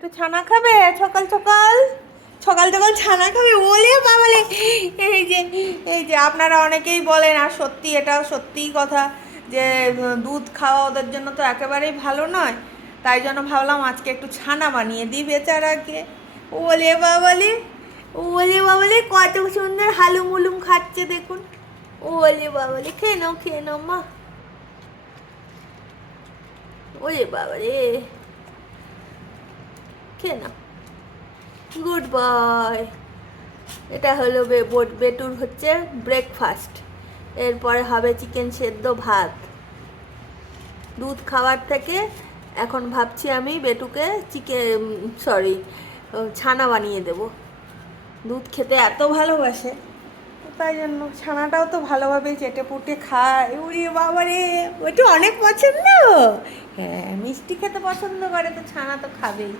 একটু ছানা খাবে সকাল সকাল? সকাল সকাল ছানা খাবে? ওলে বাবালে! এই যে আপনারা অনেকেই বলেন, আর সত্যি এটাও সত্যিই কথা, যে দুধ খাওয়া ওদের জন্য তো একেবারেই ভালো নয়। তাই জন্য ভাবলাম আজকে একটু ছানা বানিয়ে দিই বেচারাকে। ওলে বাবালে! ওলে বাবালে, কত সুন্দর হালুম উলুম খাচ্ছে দেখুন। ওলে বাবালে, খেয়ে নাও মা। ওলে বাবারে, খেয়ে নাও। Good boy. এটা হলো বেটুর হচ্ছে ব্রেকফাস্ট। এরপরে হবে চিকেন সেদ্ধ ভাত। দুধ খাওয়ার থেকে এখন ভাবছি আমি বেটুকে ছানা বানিয়ে দেব। দুধ খেতে এত ভালোবাসে, তাই জন্য ছানাটাও তো ভালোভাবে চেটে পুটে খায়। উড়ি বাবারে, ওইটা অনেক পছন্দ। হ্যাঁ, মিষ্টি খেতে পছন্দ করে, তো ছানা তো খাবেই।